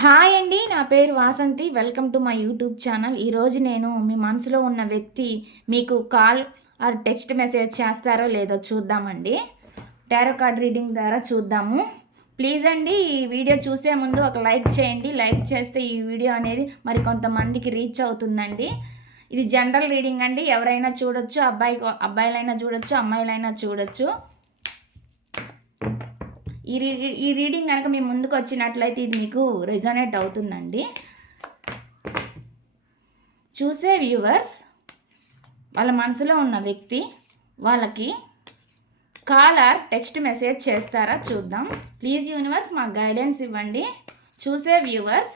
Hi అండి నా పేరు Vasanthi. Welcome to my YouTube channel. ఈరోజు నేను మీ మనసులో ఉన్న వ్యక్తి మీకు కాల్ ఆర్ టెక్స్ట్ మెసేజ్ చేస్తారో లేదో చూద్దామండి. టారో కార్డ్ రీడింగ్ ద్వారా చూద్దాము. ప్లీజ్ అండి ఈ వీడియో చూసే ముందు ఒక లైక్ చేయండి. లైక్ చేస్తే ఈ వీడియో అనేది మరి కొంతమందికి రీచ్ అవుతుందండి. ఇది జనరల్ రీడింగ్ అండి. ఎవరైనా చూడొచ్చు అబ్బాయి అబ్బాయిలైనా చూడొచ్చు అమ్మాయిలైనా చూడొచ్చు. ఈ రీ ఈ రీడింగ్ కనుక మీ ముందుకు వచ్చినట్లయితే ఇది మీకు రెజోనేట్ అవుతుందండి. చూసే వ్యూవర్స్ వాళ్ళ మనసులో ఉన్న వ్యక్తి వాళ్ళకి కాలర్ టెక్స్ట్ మెసేజ్ చేస్తారా చూద్దాం. ప్లీజ్ యూనివర్స్ మాకు గైడెన్స్ ఇవ్వండి. చూసే వ్యూవర్స్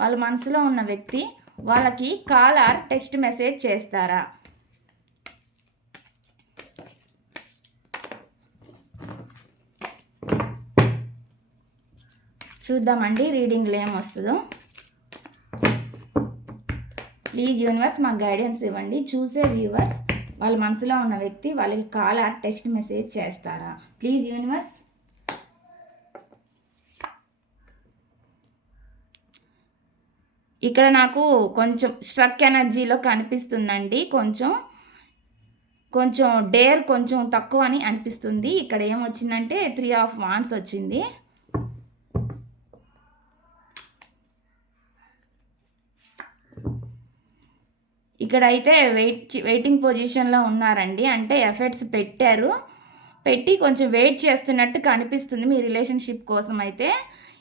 వాళ్ళ మనసులో ఉన్న వ్యక్తి వాళ్ళకి కాలర్ టెక్స్ట్ మెసేజ్ చేస్తారా? చూద్దామండి రీడింగ్లో ఏమొస్తుందో. ప్లీజ్ యూనివర్స్ మాకు గైడెన్స్ ఇవ్వండి. చూసే వ్యూవర్స్ వాళ్ళ మనసులో ఉన్న వ్యక్తి వాళ్ళకి కాల్ ఆర్ టెక్స్ట్ మెసేజ్ చేస్తారా? Please universe. ఇక్కడ నాకు కొంచెం స్ట్రక్ ఎనర్జీలో కనిపిస్తుందండి. కొంచెం కొంచెం డేర్ కొంచెం తక్కువ అని అనిపిస్తుంది. ఇక్కడ ఏమొచ్చిందంటే త్రీ ఆఫ్ వాన్స్ వచ్చింది. ఇక్కడ అయితే వెయిట్ వెయిటింగ్ పొజిషన్లో ఉన్నారండి. అంటే ఎఫర్ట్స్ పెట్టారు. పెట్టి కొంచెం వెయిట్ చేస్తున్నట్టు కనిపిస్తుంది మీ రిలేషన్షిప్ కోసం అయితే.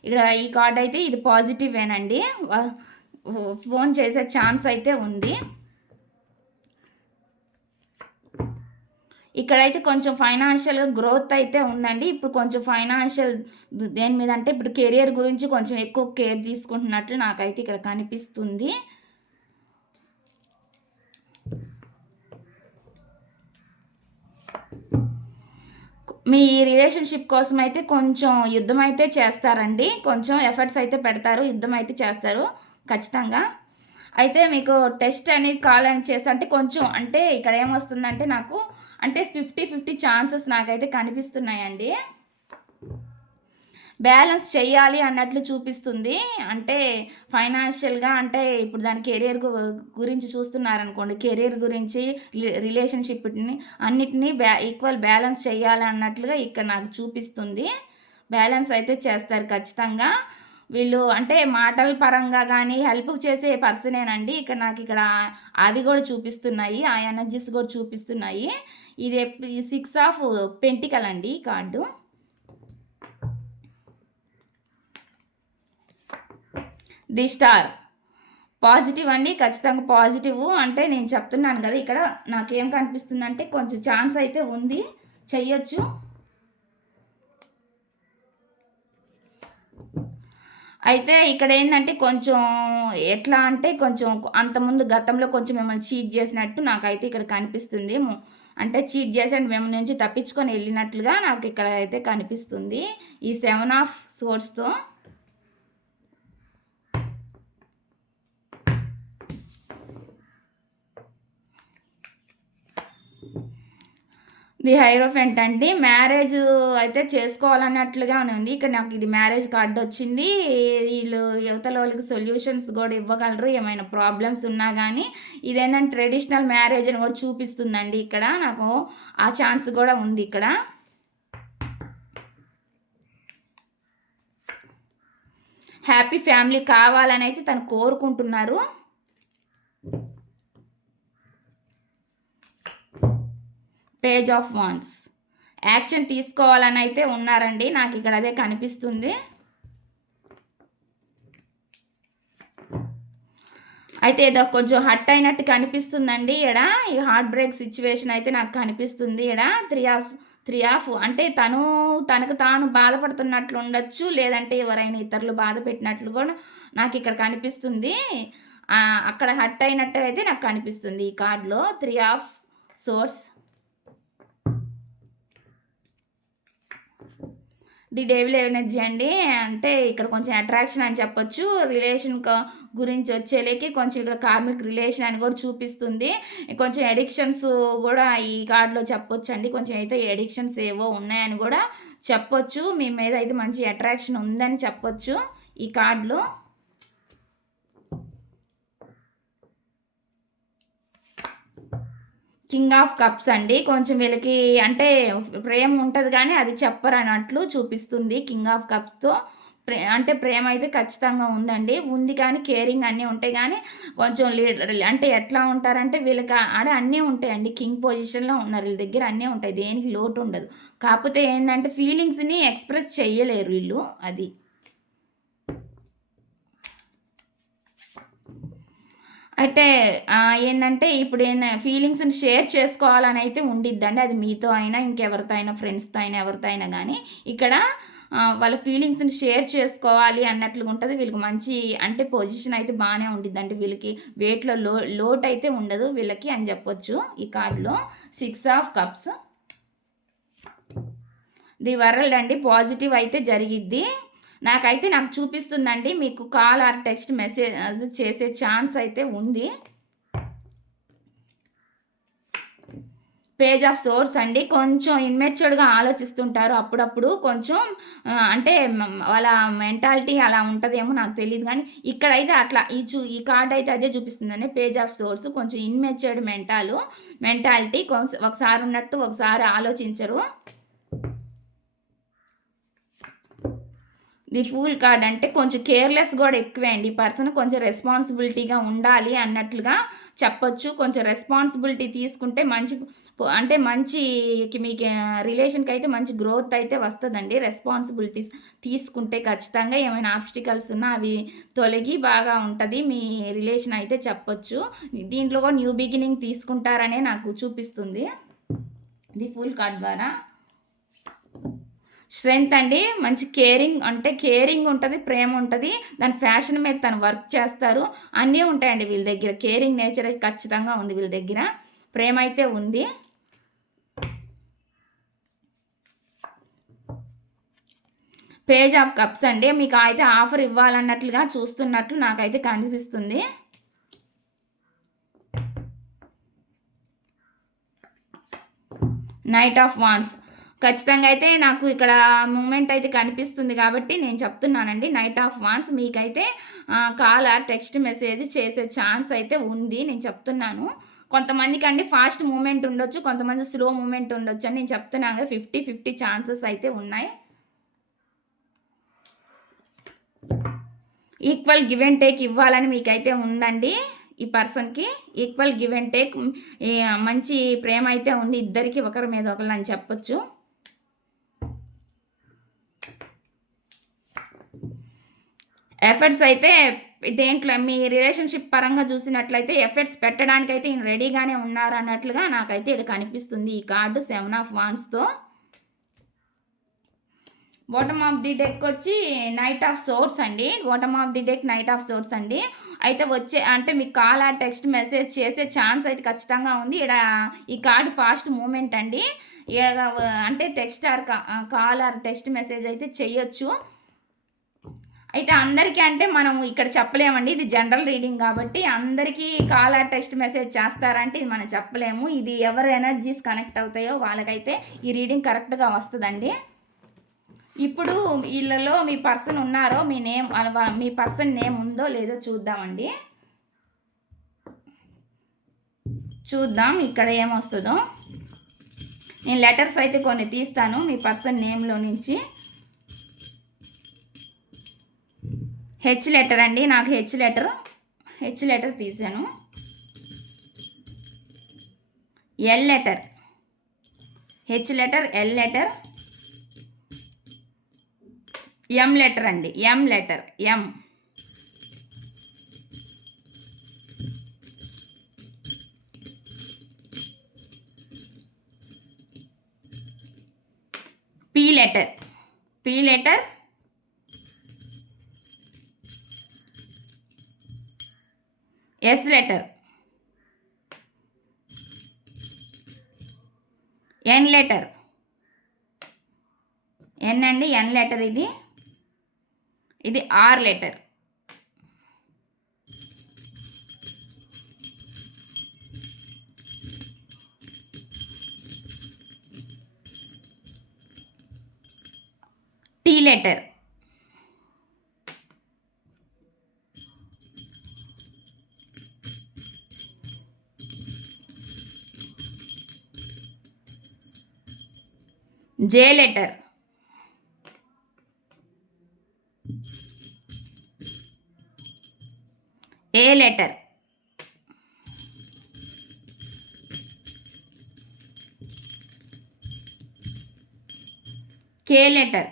ఇక్కడ ఈ కార్డ్ అయితే ఇది పాజిటివ్ ఏనండి. ఫోన్ చేసే ఛాన్స్ అయితే ఉంది. ఇక్కడైతే కొంచెం ఫైనాన్షియల్గా గ్రోత్ అయితే ఉందండి. ఇప్పుడు కొంచెం ఫైనాన్షియల్ దేని మీద అంటే ఇప్పుడు కెరియర్ గురించి కొంచెం ఎక్కువ కేర్ తీసుకుంటున్నట్లు నాకైతే ఇక్కడ కనిపిస్తుంది. మీ రిలేషన్షిప్ కోసం అయితే కొంచెం యుద్ధం అయితే చేస్తారండి. కొంచెం ఎఫర్ట్స్ అయితే పెడతారు. యుద్ధం అయితే చేస్తారు. ఖచ్చితంగా. అయితే మీకు టెస్ట్ అనేది కాల్ అని చేస్తే అంటే కొంచెం అంటే ఇక్కడ ఏమొస్తుందంటే నాకు అంటే ఫిఫ్టీ ఫిఫ్టీ ఛాన్సెస్ నాకైతే కనిపిస్తున్నాయండి. బ్యాలెన్స్ చేయాలి అన్నట్లు చూపిస్తుంది. అంటే ఫైనాన్షియల్గా అంటే ఇప్పుడు దాని కెరియర్ గురించి చూస్తున్నారనుకోండి. కెరియర్ గురించి రిలేషన్షిప్ని అన్నిటినీ బ్యా ఈక్వల్ బ్యాలెన్స్ చేయాలి అన్నట్లుగా ఇక్కడ నాకు చూపిస్తుంది. బ్యాలెన్స్ అయితే చేస్తారు ఖచ్చితంగా. వీళ్ళు అంటే మాటల పరంగా కానీ హెల్ప్ చేసే పర్సనేనండి. ఇక్కడ నాకు ఇక్కడ అవి కూడా చూపిస్తున్నాయి. ఆ ఎనర్జీస్ కూడా చూపిస్తున్నాయి. ఇది సిక్స్ ఆఫ్ పెంటికల్ అండి కార్డు. The star. పాజిటివ్ అండి ఖచ్చితంగా పాజిటివ్ అంటే నేను చెప్తున్నాను కదా ఇక్కడ నాకేం కనిపిస్తుంది అంటే కొంచెం ఛాన్స్ అయితే ఉంది చెయ్యొచ్చు. అయితే ఇక్కడ ఏంటంటే కొంచెం ఎట్లా అంటే కొంచెం అంతకుముందు గతంలో కొంచెం మిమ్మల్ని చీట్ చేసినట్టు నాకైతే ఇక్కడ కనిపిస్తుంది. అంటే చీట్ చేసి మేము నుంచి తప్పించుకొని వెళ్ళినట్లుగా నాకు ఇక్కడ అయితే కనిపిస్తుంది ఈ సెవెన్ ఆఫ్ సోర్స్తో ది హైరోఫెంట్ అండి. మ్యారేజ్ అయితే చేసుకోవాలన్నట్లుగా ఉంది. ఇక్కడ నాకు ఇది మ్యారేజ్ కార్డు వచ్చింది. వీళ్ళు యువతల వాళ్ళకి సొల్యూషన్స్ కూడా ఇవ్వగలరు. ఏమైనా ప్రాబ్లమ్స్ ఉన్నా కానీ ఇదేంటంటే ట్రెడిషనల్ మ్యారేజ్ అని కూడా చూపిస్తుందండి ఇక్కడ. నాకు ఆ ఛాన్స్ కూడా ఉంది ఇక్కడ. హ్యాపీ ఫ్యామిలీ కావాలని అయితే తను కోరుకుంటున్నారు. పేజ్ ఆఫ్ వాన్స్ యాక్షన్ తీసుకోవాలని అయితే ఉన్నారండి. నాకు ఇక్కడ అదే కనిపిస్తుంది. అయితే ఏదో కొంచెం హట్ అయినట్టు కనిపిస్తుందండి ఇక్కడ ఈ హార్ట్ బ్రేక్ సిచ్యువేషన్ అయితే నాకు కనిపిస్తుంది ఇక్కడ త్రీ ఆఫ్ త్రీ ఆఫ్ అంటే తను తనకు తాను బాధపడుతున్నట్లు ఉండొచ్చు లేదంటే ఎవరైనా ఇతరులు బాధ పెట్టినట్లు కూడా నాకు ఇక్కడ కనిపిస్తుంది. అక్కడ హట్ అయినట్టు అయితే నాకు కనిపిస్తుంది ఈ కార్డులో three of swords the devil energy అండి. అంటే ఇక్కడ కొంచెం అట్రాక్షన్ అని చెప్పొచ్చు. రిలేషన్ గురించి వచ్చేలేకి కొంచెం ఇక్కడ కార్మిక్ రిలేషన్ అని కూడా చూపిస్తుంది. కొంచెం ఎడిక్షన్స్ కూడా ఈ కార్డులో చెప్పొచ్చు అండి కొంచెం అయితే ఎడిక్షన్స్ ఏవో ఉన్నాయని కూడా చెప్పొచ్చు. మీ మీద అయితే మంచి అట్రాక్షన్ ఉందని చెప్పొచ్చు ఈ కార్డులో. కింగ్ ఆఫ్ కప్స్ అండి. కొంచెం వీళ్ళకి అంటే ప్రేమ ఉంటుంది కానీ అది చెప్పరు అన్నట్లు చూపిస్తుంది కింగ్ ఆఫ్ కప్స్తో ప్రే అంటే ప్రేమ అయితే ఖచ్చితంగా ఉందండి. ఉంది కానీ కేరింగ్ అన్నీ ఉంటాయి కానీ కొంచెం లీడర్ అంటే ఎట్లా ఉంటారంటే వీళ్ళకి ఆడ అన్నీ ఉంటాయండి. కింగ్ పొజిషన్లో ఉన్నారు వీళ్ళ దగ్గర అన్నీ ఉంటాయి. దేనికి లోటు ఉండదు. కాకపోతే ఏంటంటే ఫీలింగ్స్ని ఎక్స్ప్రెస్ చేయలేరు వీళ్ళు అది. అంటే ఏంటంటే ఇప్పుడు ఏమైనా ఫీలింగ్స్ని షేర్ చేసుకోవాలని అయితే ఉండిద్దండి. అది మీతో అయినా ఇంకెవరితో అయినా ఫ్రెండ్స్తో అయినా ఎవరితో అయినా కానీ ఇక్కడ వాళ్ళ ఫీలింగ్స్ని షేర్ చేసుకోవాలి అన్నట్లుగా ఉంటుంది. వీళ్ళకి మంచి అంటే పొజిషన్ అయితే బాగానే ఉండిద్ది అంటే వీళ్ళకి వెయిట్లో లో లోట్ అయితే ఉండదు వీళ్ళకి అని చెప్పొచ్చు ఈ కార్డులో. Six of cups. The world అండి. పాజిటివ్ అయితే జరిగిద్ది. నాకైతే నాకు చూపిస్తుందండి. మీకు కాల్ ఆర్ టెక్స్ట్ మెసేజ్ చేసే ఛాన్స్ అయితే ఉంది. పేజ్ ఆఫ్ సోర్స్ అండి. కొంచెం ఇన్మెచ్యూర్డ్గా ఆలోచిస్తుంటారు అప్పుడప్పుడు. కొంచెం అంటే వాళ్ళ మెంటాలిటీ అలా ఉంటుందేమో నాకు తెలియదు కానీ ఇక్కడైతే అట్లా ఈ చూ ఈ కార్డ్ అయితే అదే చూపిస్తుందండి. పేజ్ ఆఫ్ సోర్స్ కొంచెం ఇన్మెచ్యూర్డ్ మెంటాలు మెంటాలిటీ కొంచెం ఒకసారి ఉన్నట్టు ఒకసారి ఆలోచించరు. ది ఫూల్ కార్డ్ అంటే కొంచెం కేర్లెస్ కూడా ఎక్కువే అండి. ఈ పర్సన్ కొంచెం రెస్పాన్సిబిలిటీగా ఉండాలి అన్నట్లుగా చెప్పొచ్చు. కొంచెం రెస్పాన్సిబిలిటీ తీసుకుంటే మంచి అంటే మంచి మీకు రిలేషన్కి అయితే మంచి గ్రోత్ అయితే వస్తుందండి. రెస్పాన్సిబిలిటీస్ తీసుకుంటే ఖచ్చితంగా ఏమైనా ఆబ్స్టికల్స్ ఉన్నా అవి తొలగి బాగా ఉంటుంది. మీ రిలేషన్ అయితే చెప్పొచ్చు. దీంట్లో కూడా న్యూ బిగినింగ్ తీసుకుంటారనే నాకు చూపిస్తుంది. ది ఫుల్ కార్డ్ ద్వారా స్ట్రెంగ్త్ అండి. మంచి కేరింగ్ అంటే కేరింగ్ ఉంటుంది ప్రేమ ఉంటుంది. దాని ఫ్యాషన్ మీద తను వర్క్ చేస్తారు. అన్నీ ఉంటాయండి వీళ్ళ దగ్గర. కేరింగ్ నేచర్ అయితే ఖచ్చితంగా ఉంది వీళ్ళ దగ్గర. ప్రేమ అయితే ఉంది. పేజ్ ఆఫ్ కప్స్ అండి. మీకు అయితే ఆఫర్ ఇవ్వాలన్నట్లుగా చూస్తున్నట్లు నాకైతే కనిపిస్తుంది. Knight of wands. ఖచ్చితంగా అయితే నాకు ఇక్కడ మూమెంట్ అయితే కనిపిస్తుంది కాబట్టి నేను చెప్తున్నానండి. నైట్ ఆఫ్ వాన్స్ మీకైతే కాల్ ఆర్ టెక్స్ట్ మెసేజ్ చేసే ఛాన్స్ అయితే ఉంది. నేను చెప్తున్నాను. కొంతమందికి అండి ఫాస్ట్ మూమెంట్ ఉండొచ్చు కొంతమంది స్లో మూమెంట్ ఉండొచ్చు అని నేను చెప్తున్నాను. ఫిఫ్టీ ఫిఫ్టీ ఛాన్సెస్ అయితే ఉన్నాయి. ఈక్వల్ గివ్ అండ్ టేక్ ఇవ్వాలని మీకైతే ఉందండి ఈ పర్సన్కి ఈక్వల్ గివ్ అండ్ టేక్ మంచి ప్రేమ అయితే ఉంది. ఇద్దరికి ఒకరి మీద ఒకరు అని చెప్పొచ్చు. ఎఫర్ట్స్ అయితే దేంట్లో మీ రిలేషన్షిప్ పరంగా చూసినట్లయితే ఎఫర్ట్స్ పెట్టడానికైతే ఈయన రెడీగానే ఉన్నారు అన్నట్లుగా నాకైతే ఇక్కడ కనిపిస్తుంది ఈ కార్డు సెవెన్ ఆఫ్ వాన్స్తో. బాటమ్ ఆఫ్ ది డెక్ వచ్చి నైట్ ఆఫ్ సోర్స్ అండి. Bottom of the deck knight of swords అండి. అయితే వచ్చే అంటే మీకు కాల్ ఆర్ టెక్స్ట్ మెసేజ్ చేసే ఛాన్స్ అయితే ఖచ్చితంగా ఉంది. ఇక్కడ ఈ కార్డు ఫాస్ట్ మూమెంట్ అండి. అంటే text or call or text message అయితే చేయొచ్చు. అయితే అందరికీ అంటే మనం ఇక్కడ చెప్పలేమండి. ఇది జనరల్ రీడింగ్ కాబట్టి అందరికీ కాల్ ఆర్ టెక్స్ట్ మెసేజ్ చేస్తారంటే ఇది మనం చెప్పలేము. ఇది ఎవరు ఎనర్జీస్ కనెక్ట్ అవుతాయో వాళ్ళకైతే ఈ రీడింగ్ కరెక్ట్గా వస్తుందండి. ఇప్పుడు వీళ్ళలో మీ పర్సన్ ఉన్నారో మీ నేమ్ మీ పర్సన్ నేమ్ ఉందో లేదో చూద్దామండి. చూద్దాం ఇక్కడ ఏమొస్తుందో. నేను లెటర్స్ అయితే కొన్ని తీస్తాను మీ పర్సన్ నేమ్లో నుంచి. హెచ్ లెటర్ అండి నాకు హెచ్ లెటర్ హెచ్ లెటర్ తీసాను. L letter H letter L letter M letter అండి M letter M P letter P letter S letter. N letter. N అండి ఎన్ లెటర్ ఇది. ఇది R letter. T letter. J letter A letter K letter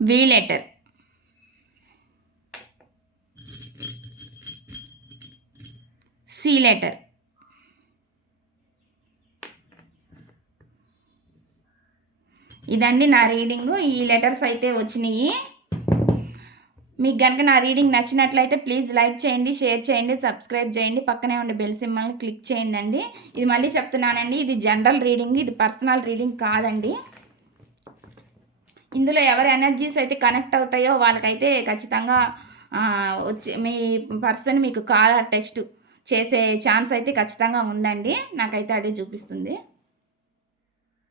V letter C letter ఇదండి నా reading ఈ letters అయితే వచ్చినాయి. మీకు కనుక నా రీడింగ్ నచ్చినట్లయితే ప్లీజ్ లైక్ చేయండి షేర్ చేయండి సబ్స్క్రైబ్ చేయండి. పక్కనే ఉండే బెల్ సింబల్ని క్లిక్ చేయండి అండి ఇది మళ్ళీ చెప్తున్నానండి ఇది జనరల్ రీడింగ్ ఇది పర్సనల్ రీడింగ్ కాదండి. ఇందులో ఎవరి ఎనర్జీస్ అయితే కనెక్ట్ అవుతాయో వాళ్ళకైతే ఖచ్చితంగా వచ్చి మీ పర్సన్ మీకు కాల్ టెక్స్ట్ చేసే ఛాన్స్ అయితే ఖచ్చితంగా ఉందండి. నాకైతే అదే చూపిస్తుంది.